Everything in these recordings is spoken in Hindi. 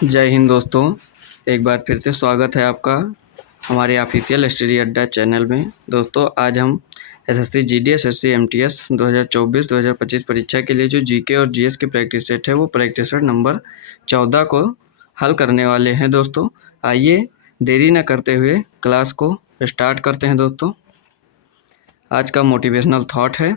जय हिंद दोस्तों। एक बार फिर से स्वागत है आपका हमारे ऑफिशियल स्टडी अड्डा चैनल में। दोस्तों आज हम एसएससी जीडी, एसएससी एमटीएस 2024-2025 परीक्षा के लिए जो जीके और जीएस की प्रैक्टिस सेट है वो प्रैक्टिस सेट नंबर 14 को हल करने वाले हैं। दोस्तों आइए देरी न करते हुए क्लास को स्टार्ट करते हैं। दोस्तों आज का मोटिवेशनल थॉट है,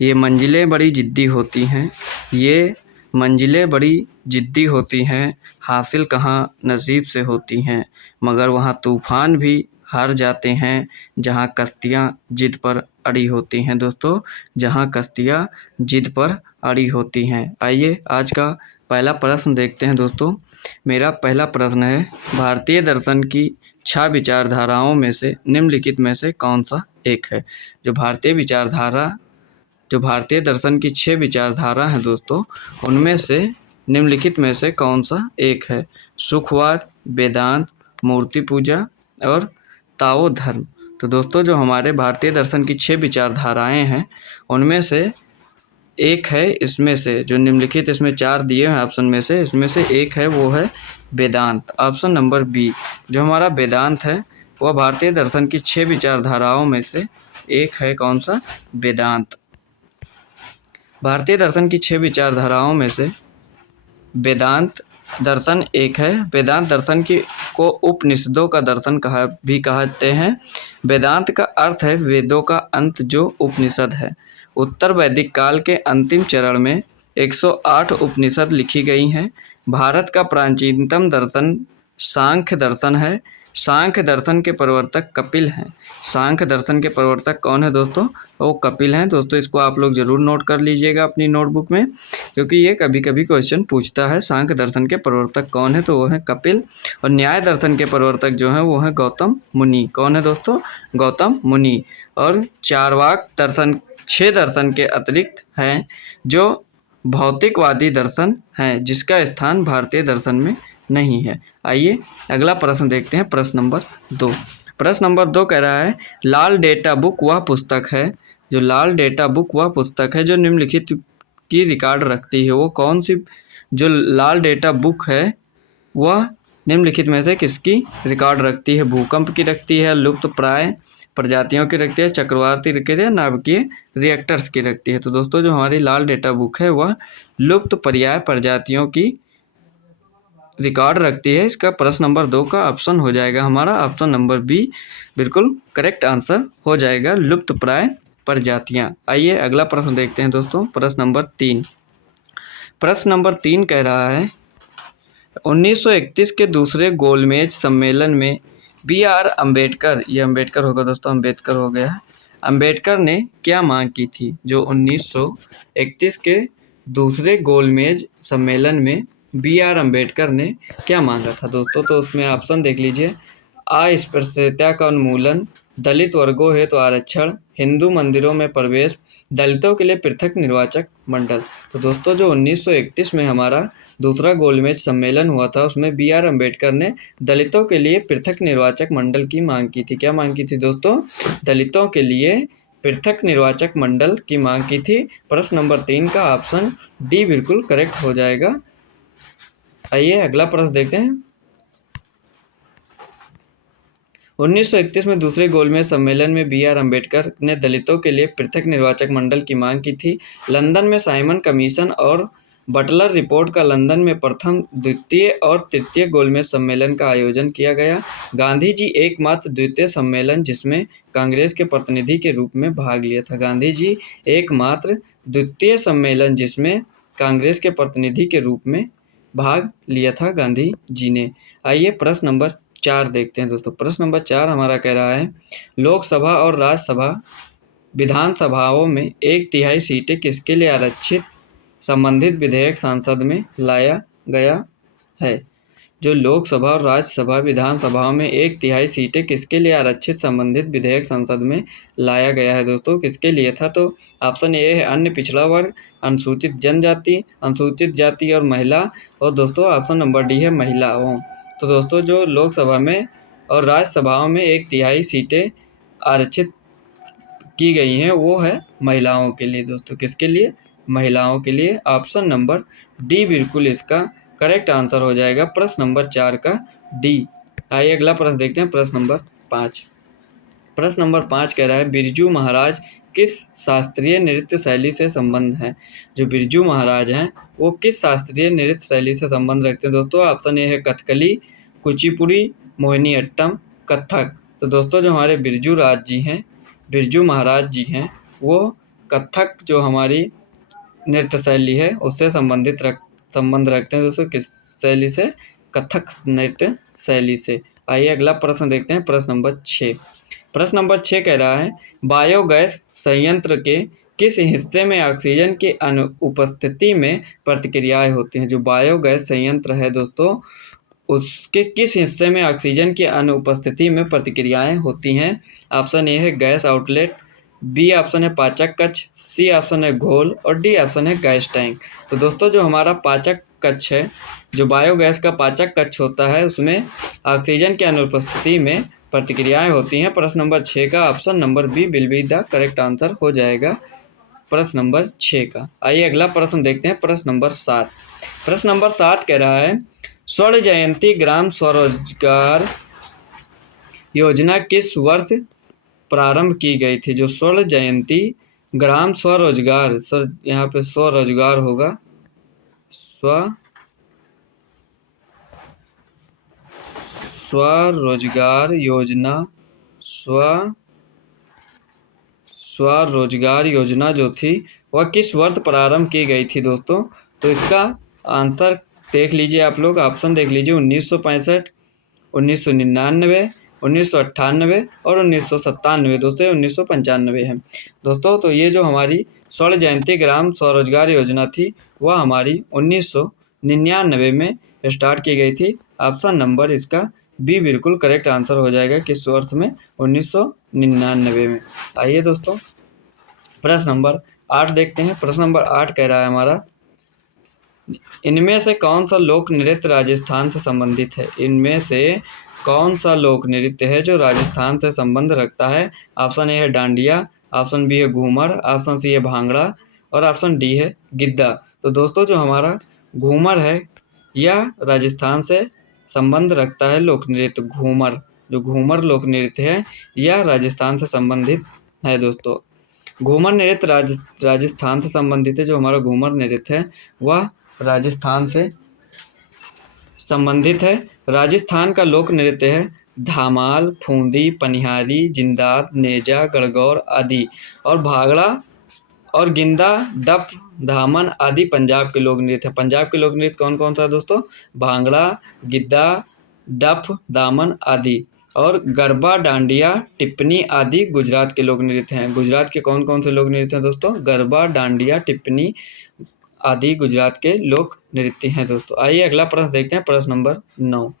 ये मंजिलें बड़ी ज़िद्दी होती हैं, ये मंजिलें बड़ी ज़िद्दी होती हैं, हासिल कहाँ नसीब से होती हैं, मगर वहाँ तूफ़ान भी हार जाते हैं जहाँ कश्तियाँ ज़िद पर अड़ी होती हैं। दोस्तों जहाँ कश्तियाँ ज़िद पर अड़ी होती हैं। आइए आज का पहला प्रश्न देखते हैं। दोस्तों मेरा पहला प्रश्न है, भारतीय दर्शन की 6 विचारधाराओं में से निम्नलिखित में से कौन सा एक है। जो भारतीय दर्शन की 6 विचारधारा हैं दोस्तों, उनमें से निम्नलिखित में से कौन सा एक है। सुखवाद, वेदांत, मूर्ति पूजा और ताओ धर्म। तो दोस्तों जो हमारे भारतीय दर्शन की 6 विचारधाराएं हैं उनमें से एक है, इसमें से जो निम्नलिखित इसमें 4 दिए हैं ऑप्शन में से, इसमें से एक है वो है वेदांत। ऑप्शन नंबर बी जो हमारा वेदांत है वह भारतीय दर्शन की 6 विचारधाराओं में से एक है। कौन सा? वेदांत। भारतीय दर्शन की 6 विचारधाराओं में से वेदांत दर्शन एक है। वेदांत दर्शन को उपनिषदों का दर्शन भी कहते हैं। वेदांत का अर्थ है वेदों का अंत जो उपनिषद है। उत्तर वैदिक काल के अंतिम चरण में 108 उपनिषद लिखी गई हैं। भारत का प्राचीनतम दर्शन सांख्य दर्शन है। सांख्य दर्शन के प्रवर्तक कपिल हैं। सांख्य दर्शन के प्रवर्तक कौन है दोस्तों? वो कपिल हैं। दोस्तों इसको आप लोग ज़रूर नोट कर लीजिएगा अपनी नोटबुक में, क्योंकि ये कभी कभी क्वेश्चन पूछता है। सांख्य दर्शन के प्रवर्तक कौन है? तो वो है कपिल। और न्याय दर्शन के प्रवर्तक जो हैं वो है गौतम मुनि। कौन है दोस्तों? गौतम मुनि। और चार्वाक दर्शन 6 दर्शन के अतिरिक्त हैं जो भौतिकवादी दर्शन हैं, जिसका स्थान भारतीय दर्शन में नहीं है। आइए अगला प्रश्न देखते हैं। प्रश्न नंबर 2। प्रश्न नंबर 2 कह रहा है, लाल डेटा बुक वह पुस्तक है जो निम्नलिखित की रिकॉर्ड रखती है। वो कौन सी जो लाल डेटा बुक है वह निम्नलिखित में से किसकी रिकॉर्ड रखती है? भूकंप की रखती है, लुप्त प्राय प्रजातियों की रखती है, चक्रवाती रखती है, नाभिकीय रिएक्टर्स की रखती है। तो दोस्तों जो हमारी लाल डेटा बुक है वह लुप्त पर्याय प्रजातियों की रिकॉर्ड रखती है। इसका प्रश्न नंबर 2 का ऑप्शन हो जाएगा हमारा ऑप्शन नंबर बी, बिल्कुल करेक्ट आंसर हो जाएगा, लुप्त प्राय प्रजातियां। आइए अगला प्रश्न देखते हैं दोस्तों। प्रश्न नंबर 3। प्रश्न नंबर 3 कह रहा है, 1931 के दूसरे गोलमेज सम्मेलन में B.R. अम्बेडकर, ये अम्बेडकर होगा दोस्तों, अम्बेडकर हो गया है। अम्बेडकर ने क्या मांग की थी? जो 1931 के दूसरे गोलमेज सम्मेलन में B.R. अम्बेडकर ने क्या मांगा था दोस्तों? तो उसमें ऑप्शन देख लीजिए। अस्पृश्यता का उन्मूलन, दलित वर्गों हेतु आरक्षण, हिंदू मंदिरों में प्रवेश, दलितों के लिए पृथक निर्वाचक मंडल। तो दोस्तों जो 1931 में हमारा दूसरा गोलमेज सम्मेलन हुआ था उसमें B.R. अम्बेडकर ने दलितों के लिए पृथक निर्वाचक मंडल की मांग की थी। क्या मांग की थी दोस्तों? दलितों के लिए पृथक निर्वाचक मंडल की मांग की थी। प्रश्न नंबर 3 का ऑप्शन डी बिल्कुल करेक्ट हो जाएगा। आइए अगला प्रश्न देखते हैं। 1931 में दूसरे गोलमेज सम्मेलन में B.R. अम्बेडकर ने दलितों के लिए पृथक निर्वाचक मंडल की मांग की थी। लंदन में साइमन कमीशन और बटलर रिपोर्ट का लंदन में प्रथम, द्वितीय और तृतीय गोलमेज सम्मेलन का आयोजन किया गया। गांधी जी एकमात्र द्वितीय सम्मेलन जिसमें कांग्रेस के प्रतिनिधि के रूप में भाग लिया था। गांधी जी एकमात्र द्वितीय सम्मेलन जिसमें कांग्रेस के प्रतिनिधि के रूप में भाग लिया था गांधी जी ने। आइए प्रश्न नंबर 4 देखते हैं दोस्तों। प्रश्न नंबर 4 हमारा कह रहा है, लोकसभा और राज्यसभा विधानसभाओं में 1/3 सीटें किसके लिए आरक्षित संबंधित विधेयक संसद में लाया गया है। जो लोकसभा और राज्यसभा विधानसभाओं में 1/3 सीटें किसके लिए आरक्षित संबंधित विधेयक संसद में लाया गया है दोस्तों? किसके लिए था? तो ऑप्शन ए है अन्य पिछड़ा वर्ग, अनुसूचित जनजाति, अनुसूचित जाति और महिला, और दोस्तों ऑप्शन नंबर डी है महिलाओं। तो दोस्तों जो लोकसभा में और राज्यसभाओं में 1/3 सीटें आरक्षित की गई हैं वो है महिलाओं के लिए। दोस्तों किसके लिए? महिलाओं के लिए। ऑप्शन नंबर डी बिल्कुल इसका करेक्ट आंसर हो जाएगा, प्रश्न नंबर 4 का डी। आइए अगला प्रश्न देखते हैं, प्रश्न नंबर 5। प्रश्न नंबर 5 कह रहा है बिरजू महाराज किस शास्त्रीय नृत्य शैली से संबंध है। जो बिरजू महाराज हैं वो किस शास्त्रीय नृत्य शैली से संबंध रखते हैं दोस्तों। ऑप्शन ए है कथकली, कुचिपुड़ी, मोहिनीअट्टम, कथक। तो दोस्तों जो हमारे बिरजू राज जी हैं, बिरजू महाराज जी हैं, वो कथक जो हमारी नृत्य शैली है उससे संबंध रखते हैं दोस्तों। किस शैली से? कथक नृत्य शैली से। आइए अगला प्रश्न देखते हैं, प्रश्न नंबर 6। प्रश्न नंबर 6 कह रहा है बायोगैस संयंत्र के किस हिस्से में ऑक्सीजन की अनुपस्थिति में प्रतिक्रियाएं होती हैं। जो बायोगैस संयंत्र है दोस्तों, उसके किस हिस्से में ऑक्सीजन की अनुपस्थिति में प्रतिक्रियाएं होती हैं। ऑप्शन ए है गैस आउटलेट, बी ऑप्शन है पाचक कक्ष, सी ऑप्शन है घोल और डी ऑप्शन है गैस टैंक। तो दोस्तों जो हमारा पाचक कक्ष है, जो बायोगैस का पाचक कक्ष होता है, उसमें ऑक्सीजन की अनुपस्थिति में प्रतिक्रियाएं होती हैं। प्रश्न नंबर 6 का option number B will be the correct answer हो जाएगा, प्रश्न नंबर 6 का। आइए अगला प्रश्न देखते हैं, प्रश्न नंबर 7। प्रश्न नंबर 7 कह रहा है स्वर्ण जयंती ग्राम स्वरोजगार योजना किस वर्ष प्रारंभ की गई थी। जो स्वर्ण जयंती ग्राम स्वरोजगार, सर यहाँ पे स्वरोजगार होगा, स्वरोजगार योजना, स्वरोजगार योजना जो थी वह किस वर्ष प्रारंभ की गई थी दोस्तों। तो इसका आंसर देख लीजिए आप लोग, ऑप्शन देख लीजिए 1965, 1999, 1998 और 1997। दोस्तों 1995 है दोस्तों। तो ये जो हमारी स्वर्ण जयंती ग्राम स्वरोजगार योजना थी वह हमारी 1999 में स्टार्ट की गई थी। ऑप्शन नंबर इसका बी बिल्कुल करेक्ट आंसर हो जाएगा, किस वर्ष में? 1999 में। आइए दोस्तों प्रश्न नंबर 8 देखते हैं। प्रश्न नंबर 8 कह रहा है हमारा इनमें से कौन सा लोक नृत्य राजस्थान से संबंधित है। इनमें से कौन सा लोक नृत्य है जो राजस्थान से संबंध रखता है। ऑप्शन ए है डांडिया, ऑप्शन बी है घूमर, ऑप्शन सी है भांगड़ा और ऑप्शन डी है गिद्दा। तो दोस्तों जो हमारा घूमर है यह राजस्थान से संबंध रखता है। लोक नृत्य घूमर, जो घूमर लोक नृत्य है यह राजस्थान से संबंधित है दोस्तों। घूमर नृत्य राजस्थान से संबंधित है। जो हमारा घूमर नृत्य है वह राजस्थान से संबंधित है। राजस्थान का लोक नृत्य है धामाल, फूंदी, पनिहारी, जिंदात, नेजा, गणगौर आदि। और भांगड़ा और गिंदा, डप, धामन आदि पंजाब के लोक नृत्य है। पंजाब के लोक नृत्य कौन कौन सा है दोस्तों? भांगड़ा, गिद्दा, डफ, दामन आदि। और गरबा, डांडिया, टिप्पणी आदि गुजरात के लोक नृत्य हैं। गुजरात के कौन कौन से लोक नृत्य हैं दोस्तों? गरबा, डांडिया, टिप्पणी आदि गुजरात के लोक नृत्य हैं दोस्तों। आइए अगला प्रश्न देखते हैं, प्रश्न नंबर 9।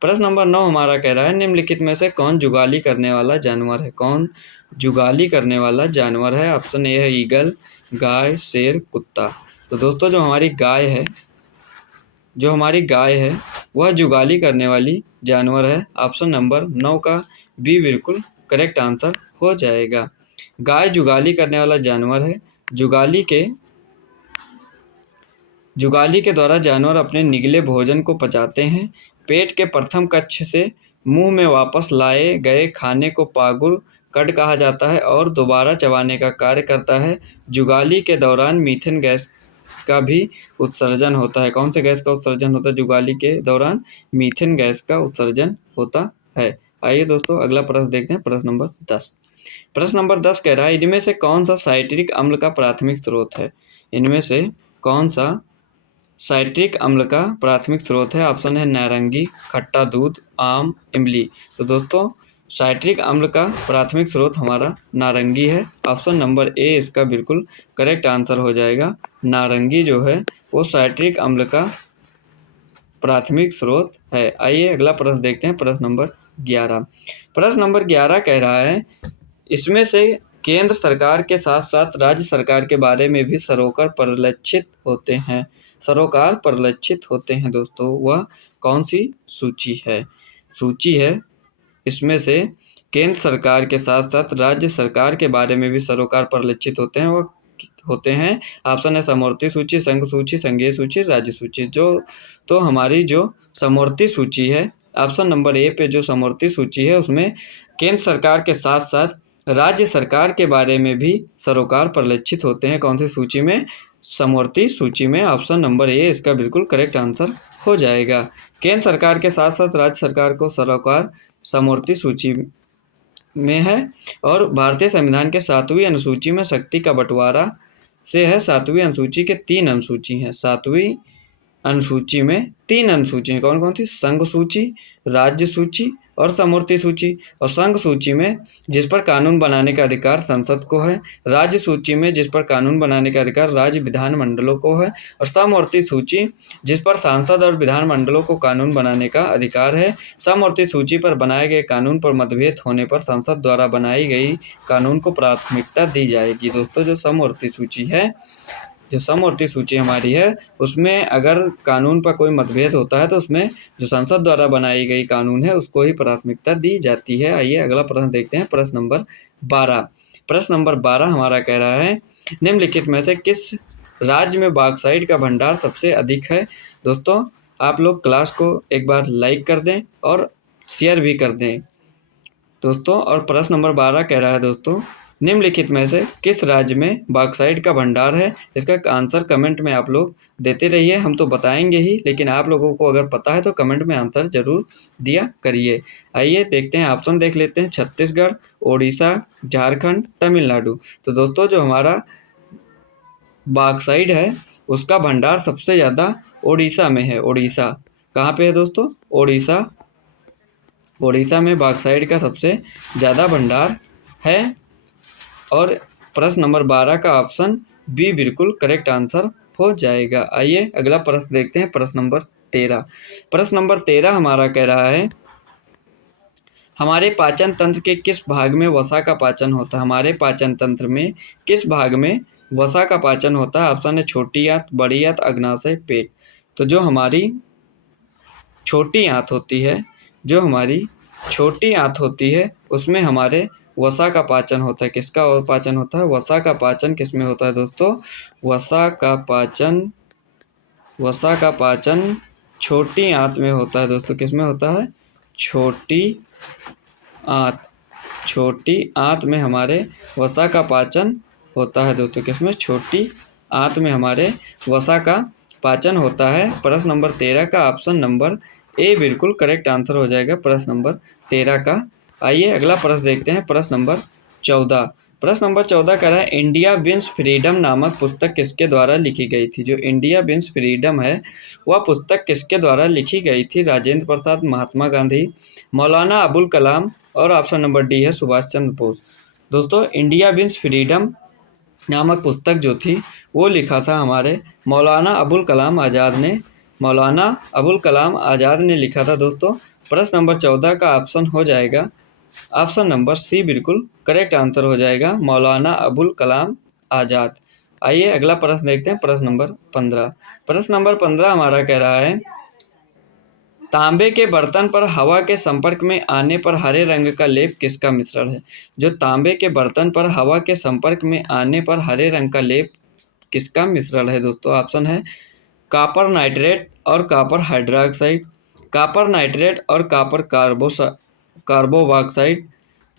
प्रश्न नंबर 9 हमारा कह रहा है निम्नलिखित में से कौन जुगाली करने वाला जानवर है। कौन जुगाली करने वाला जानवर है। ऑप्शन ए है ईगल, गाय, शेर, कुत्ता। तो दोस्तों जो हमारी गाय है वह जुगाली करने वाली जानवर है। ऑप्शन नंबर 9 का बी बिल्कुल करेक्ट आंसर हो जाएगा। गाय जुगाली करने वाला जानवर है। जुगाली के द्वारा जानवर अपने निगले भोजन को पचाते हैं। पेट के प्रथम कक्ष से मुंह में वापस लाए गए खाने को पागुर कड कहा जाता है और दोबारा चबाने का कार्य करता है। जुगाली के दौरान मीथेन गैस का भी उत्सर्जन होता है। कौन से गैस का उत्सर्जन होता है? जुगाली के दौरान मीथेन गैस का उत्सर्जन होता है। आइए दोस्तों अगला प्रश्न देखते हैं, प्रश्न नंबर 10। प्रश्न नंबर 10 कह रहा है इनमें से कौन सा साइट्रिक अम्ल का प्राथमिक स्रोत है। इनमें से कौन सा साइट्रिक अम्ल का प्राथमिक स्रोत है। ऑप्शन है नारंगी, खट्टा दूध, आम, इमली। तो दोस्तों साइट्रिक अम्ल का प्राथमिक स्रोत हमारा नारंगी है। ऑप्शन नंबर ए इसका बिल्कुल करेक्ट आंसर हो जाएगा। नारंगी जो है वो साइट्रिक अम्ल का प्राथमिक स्रोत है। आइए अगला प्रश्न देखते हैं, प्रश्न नंबर 11। प्रश्न नंबर 11 कह रहा है इसमें से केंद्र सरकार के साथ साथ राज्य सरकार के बारे में भी सरोकार परिलक्षित होते हैं दोस्तों। वह कौन सी सूची है? इसमें से केंद्र सरकार के साथ साथ राज्य सरकार के बारे में भी सरोकार परिलक्षित होते हैं। वह होते हैं? ऑप्शन है समवर्ती सूची, संघ सूची, संघीय सूची, राज्य सूची। तो हमारी जो समवर्ती सूची है, ऑप्शन नंबर ए पे जो समवर्ती सूची है उसमें केंद्र सरकार के साथ साथ राज्य सरकार के बारे में भी सरोकार परिलक्षित होते हैं। कौन सी सूची में? समवर्ती सूची में। ऑप्शन नंबर ए इसका बिल्कुल करेक्ट आंसर हो जाएगा। केंद्र सरकार के साथ साथ राज्य सरकार को सरोकार समवर्ती सूची में है। और भारतीय संविधान के 7वीं अनुसूची में शक्ति का बंटवारा से है। 7वीं अनुसूची के 3 अनुसूची हैं। 7वीं अनुसूची में 3 अनुसूची हैं। कौन कौन सी? संघ सूची, राज्य सूची और समवर्ती सूची। और संघ सूची में जिस पर कानून बनाने का अधिकार संसद को है, राज्य सूची में जिस पर कानून बनाने का अधिकार राज्य विधानमंडलों को है, और समवर्ती सूची जिस पर सांसद और विधानमंडलों को कानून बनाने का अधिकार है। समवर्ती सूची पर बनाए गए कानून पर मतभेद होने पर संसद द्वारा बनाई गई कानून को प्राथमिकता दी जाएगी। दोस्तों जो समवर्ती सूची है, जो समवर्ती सूची हमारी है, उसमें अगर कानून पर कोई मतभेद होता है तो उसमें जो संसद द्वारा बनाई गई कानून है उसको ही प्राथमिकता दी जाती है। आइए अगला प्रश्न देखते हैं, प्रश्न नंबर 12। प्रश्न नंबर 12 हमारा कह रहा है, निम्नलिखित में से किस राज्य में बॉक्साइट का भंडार सबसे अधिक है? दोस्तों आप लोग क्लास को एक बार लाइक कर दें और शेयर भी कर दें दोस्तों। और प्रश्न नंबर 12 कह रहा है दोस्तों, निम्नलिखित में से किस राज्य में बॉक्साइट का भंडार है? इसका आंसर कमेंट में आप लोग देते रहिए, हम तो बताएंगे ही, लेकिन आप लोगों को अगर पता है तो कमेंट में आंसर जरूर दिया करिए। आइए देखते हैं, ऑप्शन देख लेते हैं। छत्तीसगढ़, ओडिशा, झारखंड, तमिलनाडु। तो दोस्तों जो हमारा बॉक्साइट है उसका भंडार सबसे ज़्यादा ओडिशा में है। ओडिशा कहाँ पे है दोस्तों? ओडिशा। ओडिशा में बॉक्साइट का सबसे ज़्यादा भंडार है। और प्रश्न नंबर 12 का ऑप्शन बी बिल्कुल करेक्ट आंसर हो जाएगा। आइए अगला प्रश्न देखते हैं, प्रश्न नंबर 13। प्रश्न नंबर 13 हमारा कह रहा है, हमारे पाचन तंत्र के किस भाग में वसा का पाचन होता है? हमारे पाचन तंत्र में किस भाग में वसा का पाचन होता है? ऑप्शन है छोटी आंत, बड़ी आंत, अग्नाशय, पेट। तो जो हमारी छोटी आंत होती है, जो हमारी छोटी आंत होती है उसमें हमारे वसा का पाचन होता है। किसका पाचन होता है? वसा का पाचन किसमें होता है दोस्तों? वसा का पाचन छोटी आंत में होता है दोस्तों। किसमें होता है? छोटी आंत। छोटी आंत में हमारे वसा का पाचन होता है दोस्तों। किसमें? छोटी आंत में हमारे वसा का पाचन होता है। प्रश्न नंबर 13 का ऑप्शन नंबर ए बिल्कुल करेक्ट आंसर हो जाएगा, प्रश्न नंबर 13 का। आइए अगला प्रश्न देखते हैं, प्रश्न नंबर 14। प्रश्न नंबर 14 कह रहा है, इंडिया विंस फ्रीडम नामक पुस्तक किसके द्वारा लिखी गई थी? जो इंडिया विंस फ्रीडम है वह पुस्तक किसके द्वारा लिखी गई थी? राजेंद्र प्रसाद, महात्मा गांधी, मौलाना अबुल कलाम, और ऑप्शन नंबर डी है सुभाष चंद्र बोस। दोस्तों इंडिया विंस फ्रीडम नामक पुस्तक जो थी वो लिखा था हमारे मौलाना अबुल कलाम आज़ाद ने। मौलाना अबुल कलाम आज़ाद ने लिखा था दोस्तों। प्रश्न नंबर 14 का ऑप्शन हो जाएगा, ऑप्शन नंबर सी बिल्कुल करेक्ट आंसर हो जाएगा, मौलाना अबुल कलाम आज़ाद। आइए अगला प्रश्न देखते हैं, प्रश्न नंबर 15। प्रश्न नंबर 15 हमारा कह रहा है, तांबे के बर्तन पर हवा के संपर्क में आने पर हरे रंग का लेप किसका मिश्रण है? जो तांबे के बर्तन पर हवा के संपर्क में आने पर हरे रंग का लेप किसका मिश्रण है दोस्तों? ऑप्शन है कॉपर नाइट्रेट और कॉपर हाइड्रोक्साइड, कॉपर नाइट्रेट और कॉपर कार्बोऑक्साइड,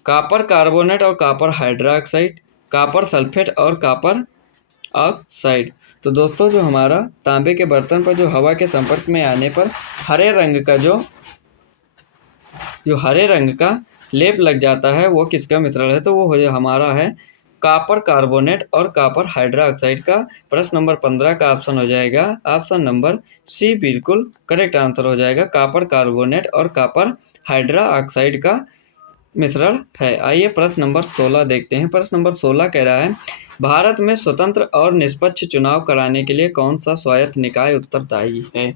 कॉपर कार्बोनेट और कॉपर हाइड्रोक्साइड, कॉपर सल्फेट और कॉपर ऑक्साइड। तो दोस्तों जो हमारा तांबे के बर्तन पर जो हवा के संपर्क में आने पर हरे रंग का जो हरे रंग का लेप लग जाता है वो किसका मिश्रण है? तो वो हमारा है कॉपर कार्बोनेट और कॉपर हाइड्रोक्साइड का। प्रश्न नंबर 15 का ऑप्शन हो जाएगा, ऑप्शन नंबर सी बिल्कुल करेक्ट आंसर हो जाएगा, कॉपर कार्बोनेट और कॉपर हाइड्रोक्साइड का मिश्रण है। आइए प्रश्न नंबर 16 देखते हैं। प्रश्न नंबर 16 कह रहा है, भारत में स्वतंत्र और निष्पक्ष चुनाव कराने के लिए कौन सा स्वायत्त निकाय उत्तरदायी है?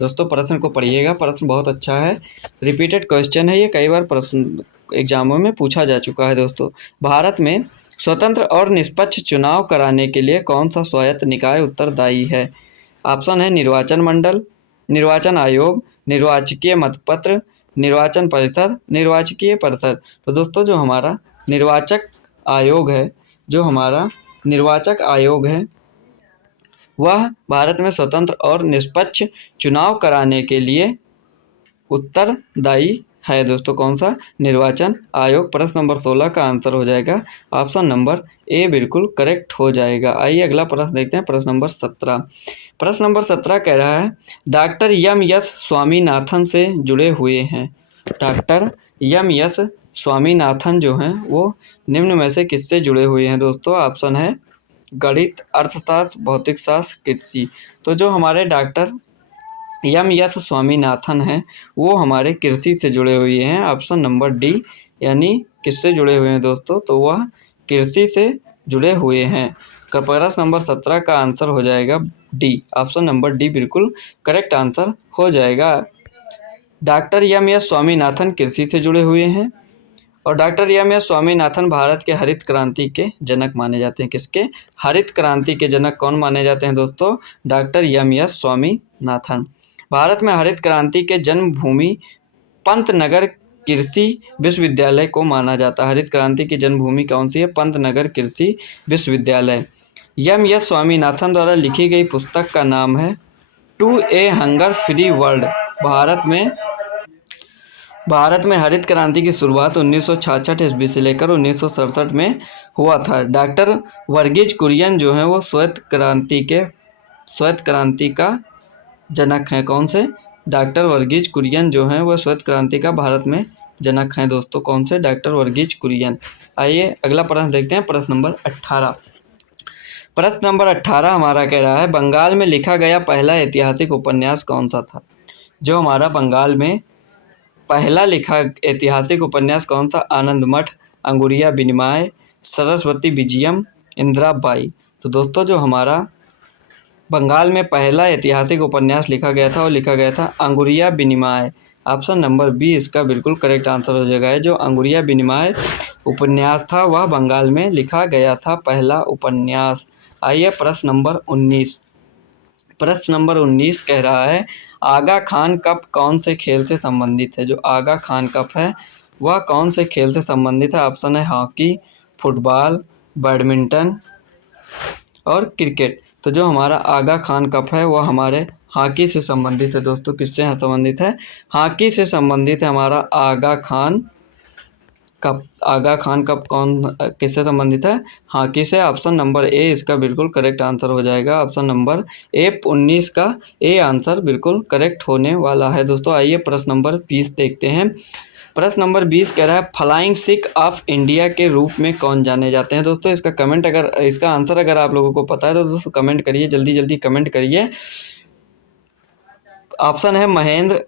दोस्तों प्रश्न को पढ़िएगा, प्रश्न बहुत अच्छा है, रिपीटेड क्वेश्चन है, ये कई बार प्रश्न एग्जामों में पूछा जा चुका है दोस्तों। भारत में स्वतंत्र और निष्पक्ष चुनाव कराने के लिए कौन सा स्वायत्त निकाय उत्तरदायी है? ऑप्शन है निर्वाचन मंडल, निर्वाचन आयोग, निर्वाचकीय मतपत्र, निर्वाचन परिषद, निर्वाचकीय परिषद। तो दोस्तों जो हमारा निर्वाचक आयोग है, जो हमारा निर्वाचक आयोग है वह भारत में स्वतंत्र और निष्पक्ष चुनाव कराने के लिए उत्तरदायी है दोस्तों। कौन सा? निर्वाचन आयोग। प्रश्न नंबर 16 का आंसर हो जाएगा ऑप्शन नंबर ए बिल्कुल करेक्ट हो जाएगा। आइए अगला प्रश्न देखते हैं, प्रश्न नंबर 17। प्रश्न नंबर 17 कह रहा है डॉक्टर एम एस स्वामीनाथन से जुड़े हुए हैं। डॉक्टर एम एस स्वामीनाथन जो हैं वो निम्न में से किससे जुड़े हुए हैं दोस्तों? ऑप्शन है गणित, अर्थशास्त्र, भौतिक शास्त्र, कृषि। तो जो हमारे डॉक्टर एम एस स्वामीनाथन हैं वो हमारे कृषि से जुड़े हुए हैं। ऑप्शन नंबर डी, यानी किससे जुड़े हुए हैं दोस्तों? तो वह कृषि से जुड़े हुए हैं। प्रश्न नंबर 17 का आंसर हो जाएगा डी, ऑप्शन नंबर डी बिल्कुल करेक्ट आंसर हो जाएगा। डॉक्टर एम एस स्वामीनाथन कृषि से जुड़े हुए हैं और doctor M S Swaminathan Bharat के हरित क्रांति के जनक माने जाते हैं। किसके? हरित क्रांति के जनक कौन माने जाते हैं दोस्तों? Doctor M S Swaminathan. Bharat में हरित क्रांति के जन्मभूमि पंतनगर कृषि विश्वविद्यालय को माना जाता है। हरित क्रांति की जन्मभूमि कौन सी है? पंतनगर कृषि विश्वविद्यालय। एम एस स्वामीनाथन द्वारा लिखी गई पुस्तक का नाम है to a hunger free world. Bharat में हरित क्रांति की शुरुआत 1966 ईस्वी से लेकर 1967 में हुआ था। डॉक्टर वर्गीज कुरियन जो हैं वो श्वेत क्रांति का जनक हैं। कौन से? डॉक्टर वर्गीज कुरियन जो हैं वो श्वेत क्रांति का भारत में जनक हैं दोस्तों। कौन से? डॉक्टर वर्गीज कुरियन। आइए अगला प्रश्न देखते हैं, प्रश्न नंबर 18। प्रश्न नंबर 18 हमारा कह रहा है बंगाल में लिखा गया पहला ऐतिहासिक उपन्यास कौन सा था? जो हमारा बंगाल में पहला लिखा ऐतिहासिक उपन्यास कौन सा? आनंद मठ, अंगुरिया विनिमय, सरस्वती विजयम, इंदिरा बाई। तो दोस्तों जो हमारा बंगाल में पहला ऐतिहासिक उपन्यास लिखा गया था वो लिखा गया था अंगुरिया विनिमय। ऑप्शन नंबर बी इसका बिल्कुल करेक्ट आंसर हो जाएगा। जो अंगुरिया विनिमय उपन्यास था वह बंगाल में लिखा गया था पहला उपन्यास। आइए प्रश्न नंबर 19। प्रश्न नंबर 19 कह रहा है आगा खान कप कौन से खेल से संबंधित है? जो आगा खान कप है वह कौन से खेल से संबंधित है? ऑप्शन है हॉकी, फुटबॉल, बैडमिंटन और क्रिकेट। तो जो हमारा आगा खान कप है वह हमारे हॉकी से संबंधित है दोस्तों। किससे संबंधित है? हॉकी से संबंधित है हमारा आगा खान कप। आगा खान कप कौन किससे संबंधित है? हॉकी से। ऑप्शन नंबर ए इसका बिल्कुल करेक्ट आंसर हो जाएगा। ऑप्शन नंबर ए 19 का ए आंसर बिल्कुल करेक्ट होने वाला है दोस्तों। आइए प्रश्न नंबर 20 देखते हैं। प्रश्न नंबर 20 कह रहा है फ्लाइंग सिख ऑफ इंडिया के रूप में कौन जाने जाते हैं? दोस्तों इसका आंसर अगर आप लोगों को पता है तो दोस्तों कमेंट करिए, जल्दी जल्दी कमेंट करिए। ऑप्शन है महेंद्र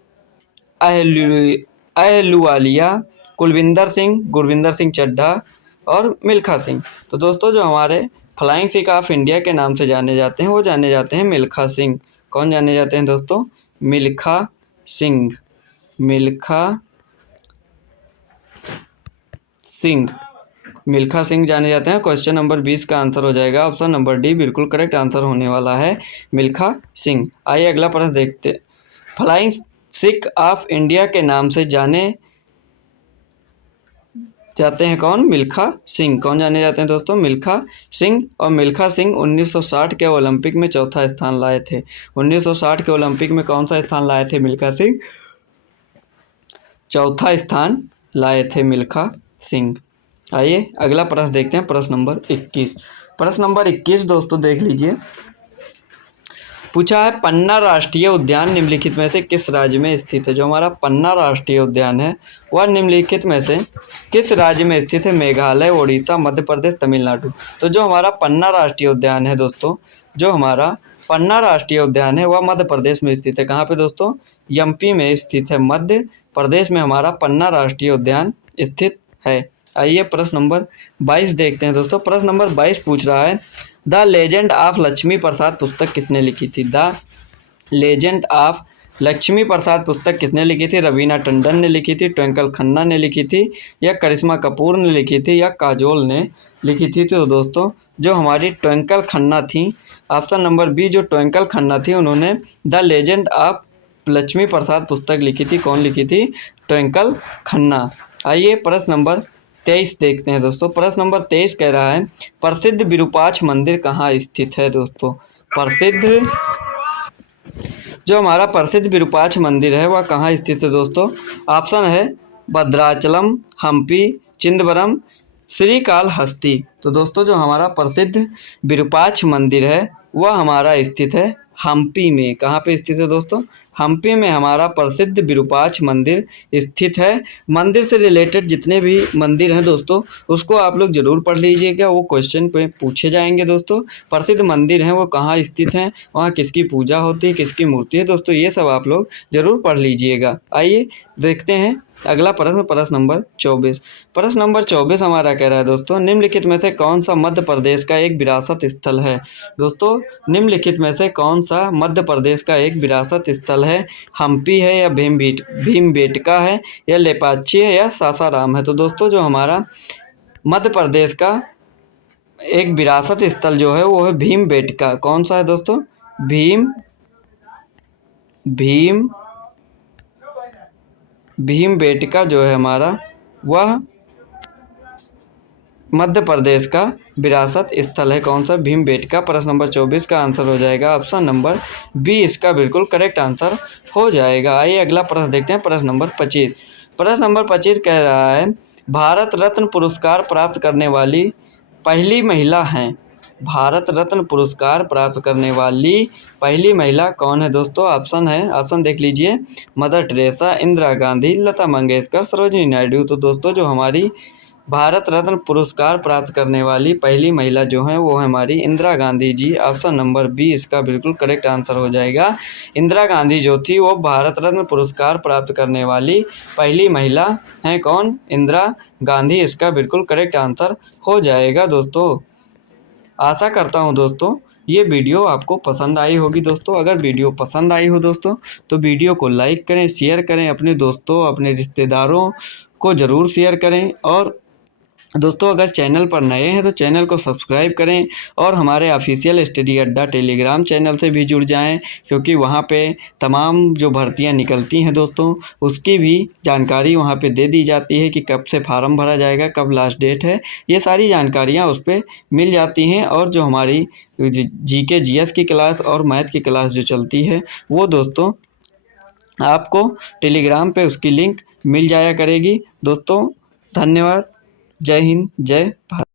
अहलूवालिया, कुलविंदर सिंह, गुरविंदर सिंह चड्ढा और मिल्खा सिंह। तो दोस्तों जो हमारे फ्लाइंग सिख ऑफ इंडिया के नाम से जाने जाते हैं वो जाने जाते हैं मिल्खा सिंह। कौन जाने जाते हैं दोस्तों? मिल्खा सिंह। मिल्खा सिंह जाने जाते हैं। क्वेश्चन नंबर 20 का आंसर हो जाएगा ऑप्शन नंबर डी बिल्कुल करेक्ट आंसर होने वाला है मिल्खा सिंह। आइए अगला प्रश्न देखते। फ्लाइंग सिख ऑफ इंडिया के नाम से जाने जाते हैं कौन? मिल्खा सिंह। कौन जाने जाते हैं दोस्तों? मिल्खा सिंह। और मिल्खा सिंह 1960 के ओलंपिक में चौथा स्थान लाए थे। 1960 के ओलंपिक में कौन सा स्थान लाए थे मिल्खा सिंह? चौथा स्थान लाए थे मिल्खा सिंह। आइए अगला प्रश्न देखते हैं, प्रश्न नंबर 21। प्रश्न नंबर 21 दोस्तों देख लीजिए। पूछा है पन्ना राष्ट्रीय उद्यान निम्नलिखित में से किस राज्य में स्थित है? जो हमारा पन्ना राष्ट्रीय उद्यान है वह निम्नलिखित में से किस राज्य में स्थित है? मेघालय, उड़ीसा, मध्य प्रदेश, तमिलनाडु। तो जो हमारा पन्ना राष्ट्रीय उद्यान है दोस्तों, जो हमारा पन्ना राष्ट्रीय उद्यान है वह मध्य प्रदेश में स्थित है। कहाँ पे दोस्तों? एमपी में स्थित है। मध्य प्रदेश में हमारा पन्ना राष्ट्रीय उद्यान स्थित है। आइए प्रश्न नंबर 22 देखते हैं दोस्तों। प्रश्न नंबर 22 पूछ रहा है द लेजेंड ऑफ लक्ष्मी प्रसाद पुस्तक किसने लिखी थी? द लेजेंड ऑफ लक्ष्मी प्रसाद पुस्तक किसने लिखी थी? रवीना टंडन ने लिखी थी, ट्विंकल खन्ना ने लिखी थी, या करिश्मा कपूर ने लिखी थी, या काजोल ने लिखी थी? तो दोस्तों जो हमारी ट्विंकल खन्ना थी, ऑप्शन नंबर बी जो ट्विंकल खन्ना थी उन्होंने द लेजेंड ऑफ लक्ष्मी प्रसाद पुस्तक लिखी थी। कौन लिखी थी? ट्विंकल खन्ना। आइए प्रश्न नंबर 23 देखते हैं दोस्तों। प्रश्न नंबर 23 कह रहा है प्रसिद्ध विरूपाक्ष मंदिर कहाँ स्थित है दोस्तों। प्रसिद्ध जो हमारा प्रसिद्ध विरूपाक्ष मंदिर है वह कहाँ स्थित है दोस्तों। ऑप्शन है भद्राचलम, हम्पी, चिदंबरम, श्रीकालहस्ती। तो दोस्तों जो हमारा प्रसिद्ध विरूपाक्ष मंदिर है वह हमारा स्थित है हम्पी में। कहाँ पे स्थित है दोस्तों। हम्पी में हमारा प्रसिद्ध विरूपाक्ष मंदिर स्थित है। मंदिर से रिलेटेड जितने भी मंदिर हैं दोस्तों उसको आप लोग जरूर पढ़ लीजिएगा, वो क्वेश्चन पे पूछे जाएंगे दोस्तों। प्रसिद्ध मंदिर हैं वो कहाँ स्थित हैं, वहाँ किसकी पूजा होती है, किसकी मूर्ति है दोस्तों, ये सब आप लोग जरूर पढ़ लीजिएगा। आइए देखते हैं अगला प्रश्न, प्रश्न नंबर 24। प्रश्न नंबर 24 हमारा कह रहा है दोस्तों निम्नलिखित में से कौन सा मध्य प्रदेश का एक विरासत स्थल है। दोस्तों निम्नलिखित में से कौन सा मध्य प्रदेश का एक विरासत स्थल है। हम्पी है या भीमबेटका है या लेपाक्षी है या सासाराम है। तो दोस्तों जो हमारा मध्य प्रदेश का एक विरासत स्थल जो है वो है भीमबेटका। कौन सा है दोस्तों। भीमबेटका जो है हमारा वह मध्य प्रदेश का विरासत स्थल है। कौन सा। भीमबेटका। प्रश्न नंबर 24 का आंसर हो जाएगा ऑप्शन नंबर बी, इसका बिल्कुल करेक्ट आंसर हो जाएगा। आइए अगला प्रश्न देखते हैं, प्रश्न नंबर 25। प्रश्न नंबर 25 कह रहा है भारत रत्न पुरस्कार प्राप्त करने वाली पहली महिला हैं। भारत रत्न पुरस्कार प्राप्त करने वाली पहली महिला कौन है दोस्तों। ऑप्शन है, ऑप्शन देख लीजिए, मदर टेरेसा, इंदिरा गांधी, लता मंगेशकर, सरोजिनी नायडू। तो दोस्तों जो हमारी भारत रत्न पुरस्कार प्राप्त करने वाली पहली महिला जो है वो है हमारी Indira Gandhi ji. Option number B इसका बिल्कुल करेक्ट आंसर हो जाएगा। इंदिरा गांधी जो थी वो भारत रत्न पुरस्कार प्राप्त करने वाली पहली महिला हैं। कौन। इंदिरा गांधी, इसका बिल्कुल करेक्ट आंसर हो जाएगा दोस्तों। आशा करता हूँ दोस्तों ये वीडियो आपको पसंद आई होगी दोस्तों। अगर वीडियो पसंद आई हो दोस्तों तो वीडियो को लाइक करें, शेयर करें, अपने दोस्तों अपने रिश्तेदारों को ज़रूर शेयर करें। और दोस्तों अगर चैनल पर नए हैं तो चैनल को सब्सक्राइब करें और हमारे ऑफिशियल स्टडी अड्डा टेलीग्राम चैनल से भी जुड़ जाएं, क्योंकि वहां पे तमाम जो भर्तियां निकलती हैं दोस्तों उसकी भी जानकारी वहां पे दे दी जाती है कि कब से फार्म भरा जाएगा, कब लास्ट डेट है, ये सारी जानकारियां उस पर मिल जाती हैं। और जो हमारी जीके जीएस की क्लास और मैथ की क्लास जो चलती है वो दोस्तों आपको टेलीग्राम पे उसकी लिंक मिल जाया करेगी दोस्तों। धन्यवाद। जय हिंद, जय भारत।